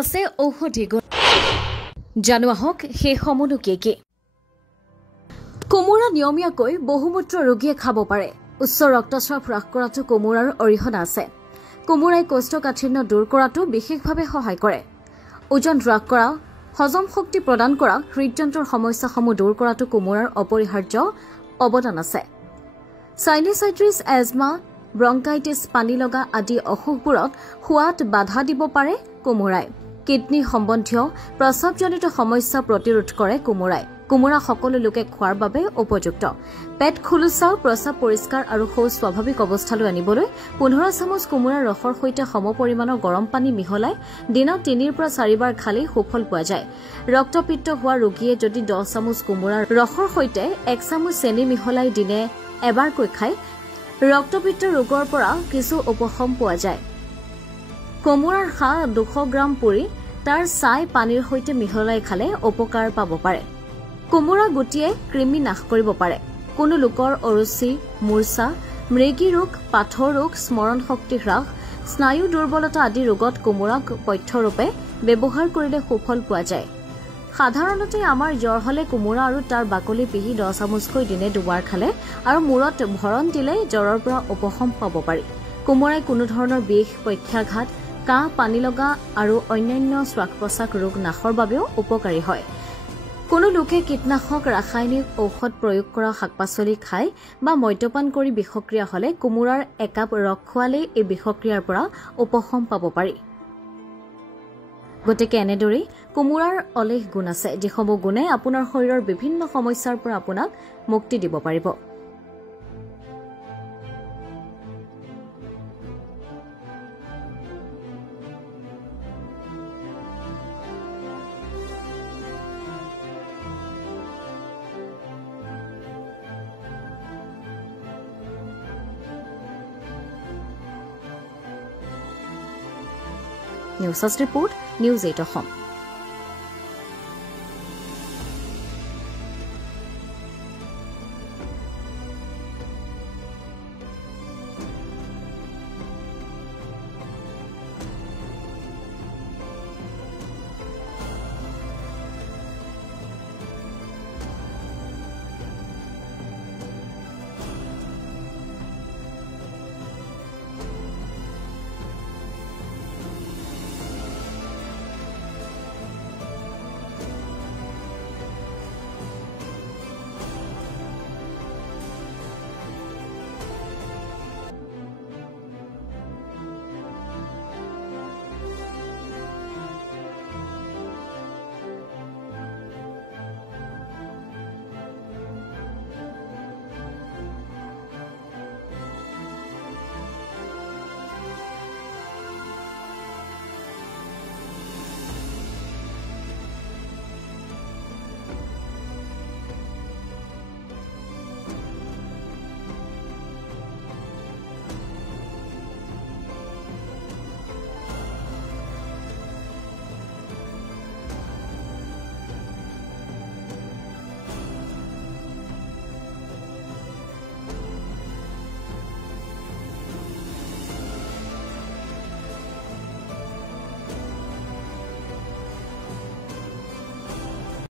আছে ঔষধি গুণ জানো আহক সেইসমূহনো কি কোমোৰা নিয়মীয়াকৈ বহুমূত্ৰ ৰোগীয়ে খাব পাৰে উচ্চ ৰক্তচাপ হ্ৰাস কৰাটো কোমোৰাৰ অৰিহণা আছে কোমোৰাই কোষ্ঠকাঠিন্য দূৰ কৰাটো বিশেষভাৱে সহায় কৰে ওজন হ্ৰাস কৰা হজম শক্তি প্ৰদান কৰা হৃদযন্ত্ৰৰ সমস্যাসমূহ দূৰ কৰাটো কোমোৰাৰ অপৰিহাৰ্য অৱদান আছে সাইনাচাইটিছ এজমা ব্ৰংকাইটিছ পানীলগা আদি অসুখবোৰত হোৱাত বাধা দিব পাৰে কোমোৰাই কিডনী সম্বন্ধীয় প্ৰস্ৰাৱজনিত সমস্যা প্ৰতিৰোধ কৰে কোমোৰাই কোমোৰা সকলো লোকে খোৱাৰ বাবে উপযুক্ত পেট খুলুচা প্ৰস্ৰাৱ পৰিষ্কাৰ আৰু শৌচ স্বাভাৱিক অৱস্থালৈ আনিবলৈ 15 চামুচ কোমোৰাৰ ৰসৰ সৈতে সমপৰিমাণৰ গৰম পানী মিহলাই দিনত 3 পৰা 4 বাৰ খালে সুফল পোৱা যায় ৰক্তপিত্ত হোৱা ৰোগীয়ে যদি 10 চামুচ কোমোৰাৰ ৰসৰ সৈতে 1 চামুচ চেনি মিহলাই দিনে এবাৰকৈ খায় ৰক্তপিত্ত ৰোগৰ পৰা কিছু উপশম পোৱা যায় কোমোৰাৰ খা 200 গ্ৰাম পুৰি তাৰ ছাই পানীৰ সৈতে মিহলাই খালে উপকাৰ পাব পাৰে কোমোৰা গুটিয়ে কৃমি নাশ কৰিব পাৰে কোনো লোকৰ অৰুচি মূৰ্ছা মৃগী ৰোগ পাথৰ ৰোগ স্মৰণ শক্তি হ্ৰাস স্নায়ু দুৰ্বলতা আদি ৰোগত কোমোৰাক পথ্যৰূপে ব্যৱহাৰ কৰিলে সুফল পোৱা যায় সাধাৰণতে আমাৰ জ্বৰ হলে কোমোৰা আৰু তাৰ বাকলি পিহি 10 চামুচকৈ দিনে দুবাৰ খালে আৰু মূৰত ভৰণ দিলে জ্বৰৰ পৰা উপশম পাব পাৰি কোমোৰাই কোনো ধৰণৰ বিষ পক্ষাঘাত কাহ পানীলগা আৰু অন্যান্য শ্বাস-প্ৰশ্বাস ৰোগ নাশৰ বাবেও উপকাৰী হয় কোনো লোকে কীটনাশক ৰাসায়নিক ঔষধ প্ৰয়োগ কৰা শাকপাচলি খায় বা মদ্যপান কৰি বিষক্ৰিয়া হলে কোমোৰাৰ একাপ ৰস খোৱালে এই বিষক্ৰিয়াৰ পৰা উপশম পাব পাৰি গতিকে এনেদৰে কোমোৰাৰ অলেখ গুণ আছে যিসমূহ গুণে আপোনাৰ শৰীৰৰ বিভিন্ন সমস্যাৰ পৰা আপোনাক মুক্তি দিব পাৰিব News Report, News 8 অসম